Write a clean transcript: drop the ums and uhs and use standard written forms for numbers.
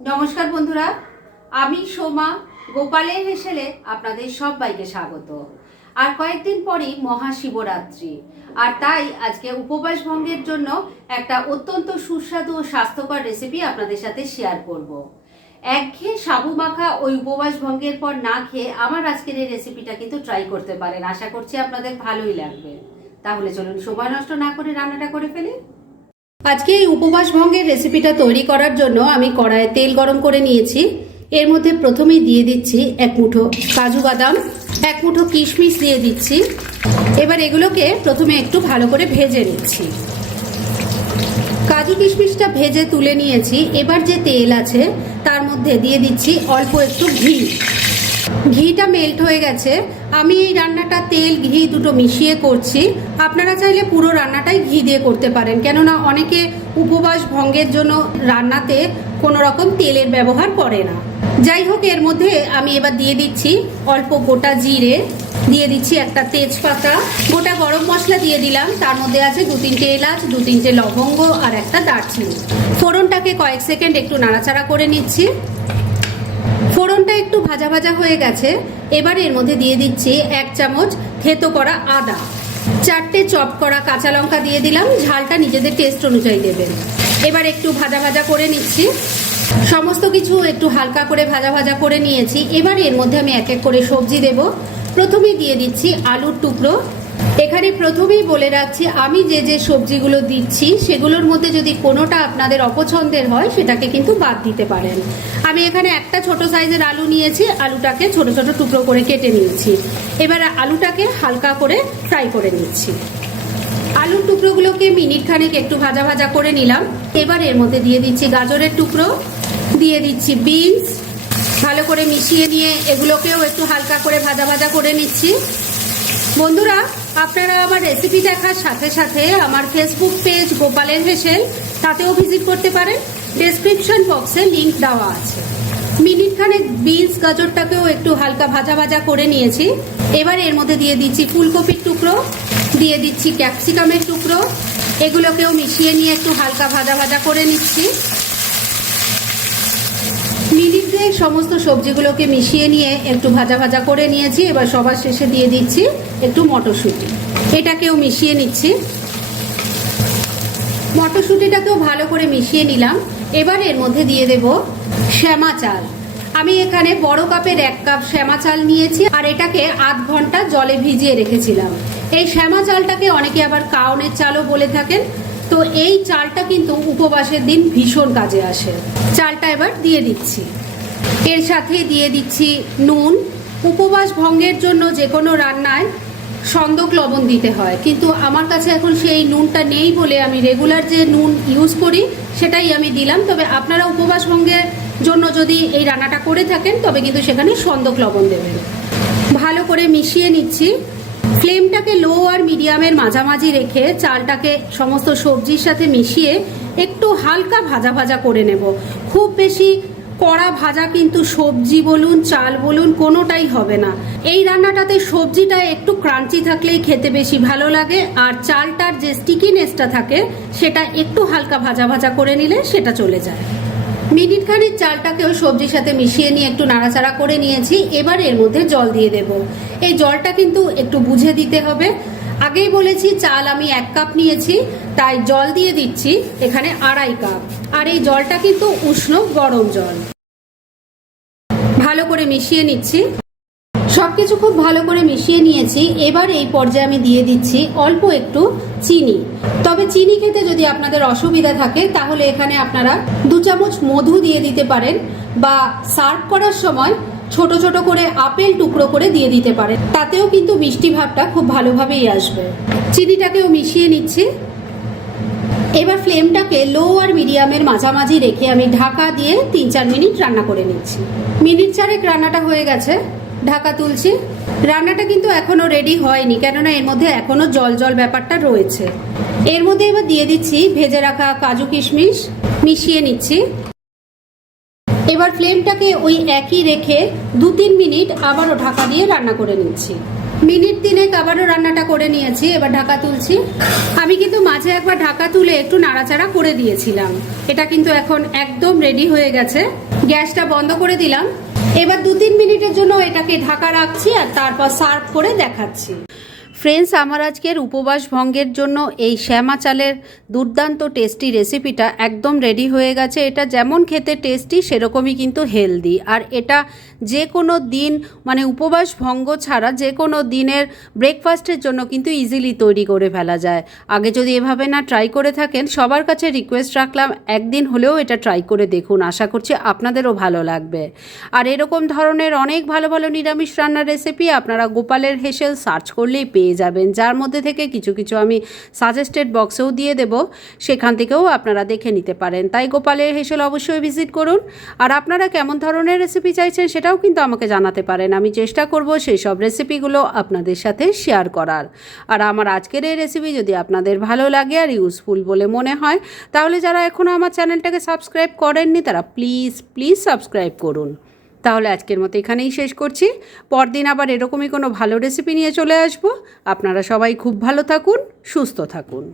নমস্কার বন্ধুরা, আমি সোমা গোপালের হেসেলে আপনাদের সবাইকে স্বাগত। আর কয়েকদিন পরেই মহাশিবরাত্রি, আর তাই আজকে উপবাস ভঙ্গের জন্য একটা অত্যন্ত সুস্বাদু ও স্বাস্থ্যকর রেসিপি আপনাদের সাথে শেয়ার করব। একঘেয়ে সাবু মাখা ওই উপবাস ভঙ্গের পর না খেয়ে আমার আজকের এই রেসিপিটা কিন্তু ট্রাই করতে পারেন। আশা করছি আপনাদের ভালোই লাগবে। তাহলে চলুন সময় নষ্ট না করে রান্নাটা করে ফেলি। আজকে এই উপবাস ভঙ্গের রেসিপিটা তৈরি করার জন্য আমি কড়াইয়ে তেল গরম করে নিয়েছি। এর মধ্যে প্রথমেই দিয়ে দিচ্ছি এক মুঠো কাজু বাদাম, এক মুঠো কিশমিশ দিয়ে দিচ্ছি। এবার এগুলোকে প্রথমে একটু ভালো করে ভেজে নিচ্ছি। কাজু কিশমিশটা ভেজে তুলে নিয়েছি। এবার যে তেল আছে তার মধ্যে দিয়ে দিচ্ছি অল্প একটু ঘি। ঘিটা মেল্ট হয়ে গেছে। আমি এই রান্নাটা তেল ঘি দুটো মিশিয়ে করছি। আপনারা চাইলে পুরো রান্নাটাই ঘি দিয়ে করতে পারেন, কেননা অনেকে উপবাস ভঙ্গের জন্য রান্নাতে কোনো রকম তেলের ব্যবহার করে না। যাই হোক, এর মধ্যে আমি এবার দিয়ে দিচ্ছি অল্প গোটা জিরে, দিয়ে দিচ্ছি একটা তেজপাতা, গোটা গরম মশলা দিয়ে দিলাম। তার মধ্যে আছে 2-3টে এলাচ, 2-3টে লবঙ্গ আর একটা দারচিনি। ফোড়নটাকে কয়েক সেকেন্ড একটু নাড়াচাড়া করে নিচ্ছি। ফোড়নটা একটু ভাজা ভাজা হয়ে গেছে। এবার এর মধ্যে দিয়ে দিচ্ছি 1 চামচ থেতো করা আদা, 4টে চপ করা কাঁচা লঙ্কা দিয়ে দিলাম। ঝালটা নিজেদের টেস্ট অনুযায়ী দেবেন। এবার একটু ভাজা ভাজা করে নিচ্ছি। সমস্ত কিছু একটু হালকা করে ভাজা ভাজা করে নিয়েছি। এবার এর মধ্যে আমি এক এক করে সবজি দেব। প্রথমেই দিয়ে দিচ্ছি আলুর টুকরো। এখানে প্রথমেই বলে রাখছি, আমি যে যে সবজিগুলো দিচ্ছি সেগুলোর মধ্যে যদি কোনোটা আপনাদের অপছন্দের হয় সেটাকে কিন্তু বাদ দিতে পারেন। আমি এখানে একটা ছোট সাইজের আলু নিয়েছি, আলুটাকে ছোট ছোট টুকরো করে কেটে নিয়েছি। এবার আলুটাকে হালকা করে ফ্রাই করে নিচ্ছি। আলুর টুকরোগুলোকে মিনিট খানেক একটু ভাজা ভাজা করে নিলাম। এবার এর মধ্যে দিয়ে দিচ্ছি গাজরের টুকরো, দিয়ে দিচ্ছি বিনস। ভালো করে মিশিয়ে নিয়ে এগুলোকেও একটু হালকা করে ভাজা ভাজা করে নিচ্ছি। বন্ধুরা, আপনারা আমার রেসিপি দেখার সাথে সাথে আমার ফেসবুক পেজ গোপালের হেসেল, তাতেও ভিজিট করতে পারেন। ডেসক্রিপশন বক্সে লিংক দেওয়া আছে। মিনিট খানেক বিনস গাজরটাকেও একটু হালকা ভাজা ভাজা করে নিয়েছি। এবার এর মধ্যে দিয়ে দিচ্ছি ফুলকপির টুকরো, দিয়ে দিচ্ছি ক্যাপসিকামের টুকরো। এগুলোকেও মিশিয়ে নিয়ে একটু হালকা ভাজা ভাজা করে নিচ্ছি। মিনিট দুয়েক সমস্ত সবজিগুলোকে মিশিয়ে নিয়ে একটু ভাজা ভাজা করে নিয়েছি। এবার সবার শেষে দিয়ে দিচ্ছি একটু মটরশুঁটি, এটাকেও মিশিয়ে নিচ্ছি। মটরশুঁটিটাকেও ভালো করে মিশিয়ে নিলাম। এবার এর মধ্যে দিয়ে দেব শ্যামা চাল। আমি এখানে বড় কাপের 1 কাপ শ্যামা চাল নিয়েছি, আর এটাকে আধ ঘন্টা জলে ভিজিয়ে রেখেছিলাম। এই শ্যামা চালটাকে অনেকে আবার কাউনের চালও বলে থাকেন। তো এই চালটা কিন্তু উপবাসের দিন ভীষণ কাজে আসে। চালটা এবার দিয়ে দিচ্ছি। এর সাথে দিয়ে দিচ্ছি নুন। উপবাস ভঙ্গের জন্য যে কোনো রান্নায় সন্দক লবণ দিতে হয়, কিন্তু আমার কাছে এখন সেই নুনটা নেই বলে আমি রেগুলার যে নুন ইউজ করি সেটাই আমি দিলাম। তবে আপনারা উপবাস ভঙ্গের জন্য যদি এই রান্নাটা করে থাকেন তবে কিন্তু সেখানে সন্দক লবণ দেবেন। ভালো করে মিশিয়ে নিচ্ছি। ফ্লেমটাকে লো আর মিডিয়ামের মাঝামাঝি রেখে চালটাকে সমস্ত সবজির সাথে মিশিয়ে একটু হালকা ভাজা ভাজা করে নেব। খুব বেশি কড়া ভাজা কিন্তু সবজি বলুন চাল বলুন কোনোটাই হবে না। এই রান্নাটাতে সবজিটা একটু ক্রাঞ্চি থাকলেই খেতে বেশি ভালো লাগে, আর চালটার যে স্টিকিনেসটা থাকে সেটা একটু হালকা ভাজা ভাজা করে নিলে সেটা চলে যায়। মিনিট খানিক চালটাকেও সবজির সাথে মিশিয়ে নিয়ে একটু নাড়াচাড়া করে নিয়েছি। এবার এর মধ্যে জল দিয়ে দেব। এই জলটা কিন্তু একটু বুঝে দিতে হবে। আগেই বলেছি চাল আমি 1 কাপ নিয়েছি, তাই জল দিয়ে দিচ্ছি এখানে 2.5 কাপ। আর এই জলটা কিন্তু উষ্ণ গরম জল। ভালো করে মিশিয়ে নিচ্ছি। সবকিছু খুব ভালো করে মিশিয়ে নিয়েছি। এবার এই পর্যায়ে আমি দিয়ে দিচ্ছি অল্প একটু চিনি। তবে চিনি খেতে যদি আপনাদের অসুবিধা থাকে তাহলে এখানে আপনারা 2 চামচ মধু দিয়ে দিতে পারেন, বা সার্ভ করার সময় ছোট ছোট করে আপেল টুকরো করে দিয়ে দিতে পারেন। তাতেও কিন্তু মিষ্টি ভাবটা খুব ভালোভাবেই আসবে। চিনিটাকেও মিশিয়ে নিচ্ছি। এবার ফ্লেমটাকে লো আর মিডিয়ামের মাঝামাঝি রেখে আমি ঢাকা দিয়ে 3-4 মিনিট রান্না করে নিচ্ছি। মিনিট 4 রান্নাটা হয়ে গেছে। ঢাকা তুলছি। রান্নাটা কিন্তু এখনো রেডি হয়নি, কেননা এর মধ্যে এখনো জল জল ব্যাপারটা রয়েছে। এর মধ্যে এবার দিয়ে দিচ্ছি ভেজে রাখা কাজু কিশমিশ, মিশিয়ে নিচ্ছি। এবার ফ্লেমটাকে ওই একই রেখে 2-3 মিনিট আবারও ঢাকা দিয়ে রান্না করে নিচ্ছি। মিনিট 3 আবারও রান্নাটা করে নিয়েছি। এবার ঢাকা তুলছি। আমি কিন্তু মাঝে একবার ঢাকা তুলে একটু নাড়াচাড়া করে দিয়েছিলাম। এটা কিন্তু এখন একদম রেডি হয়ে গেছে। গ্যাসটা বন্ধ করে দিলাম। এবার 2-3 মিনিটের জন্য এটাকে ঢাকা রাখছি আর তারপর সার্ভ করে দেখাচ্ছি। ফ্রেন্ডস, আমার আজকের উপবাস ভঙ্গের জন্য এই শ্যামা চালের দুর্দান্ত টেস্টি রেসিপিটা একদম রেডি হয়ে গেছে। এটা যেমন খেতে টেস্টি সেরকমই কিন্তু হেলদি। আর এটা যে কোনো দিন মানে উপবাস ভঙ্গ ছাড়া যে কোনো দিনের ব্রেকফাস্টের জন্য কিন্তু ইজিলি তৈরি করে ফেলা যায়। আগে যদি এভাবে না ট্রাই করে থাকেন, সবার কাছে রিকোয়েস্ট রাখলাম একদিন হলেও এটা ট্রাই করে দেখুন। আশা করছি আপনাদেরও ভালো লাগবে। আর এরকম ধরনের অনেক ভালো ভালো নিরামিষ রান্নার রেসিপি আপনারা গোপালের হেসেল সার্চ করলেই পেয়ে যাবেন, যার মধ্যে থেকে কিছু কিছু আমি সাজেস্টেড বক্সেও দিয়ে দেব, সেখান থেকেও আপনারা দেখে নিতে পারেন। তাই গোপালের হেসেল অবশ্যই ভিজিট করুন। আর আপনারা কেমন ধরনের রেসিপি চাইছেন সেটাও কিন্তু আমাকে জানাতে পারেন। আমি চেষ্টা করব সেই সব রেসিপিগুলো আপনাদের সাথে শেয়ার করার। আর আমার আজকের এই রেসিপি যদি আপনাদের ভালো লাগে আর ইউজফুল বলে মনে হয়, তাহলে যারা এখনও আমার চ্যানেলটাকে সাবস্ক্রাইব করেননি তারা প্লিজ সাবস্ক্রাইব করুন। তাহলে আজকের মতো এখানেই শেষ করছি। পরদিন আবার এরকমই কোনো ভালো রেসিপি নিয়ে চলে আসব। আপনারা সবাই খুব ভালো থাকুন, সুস্থ থাকুন।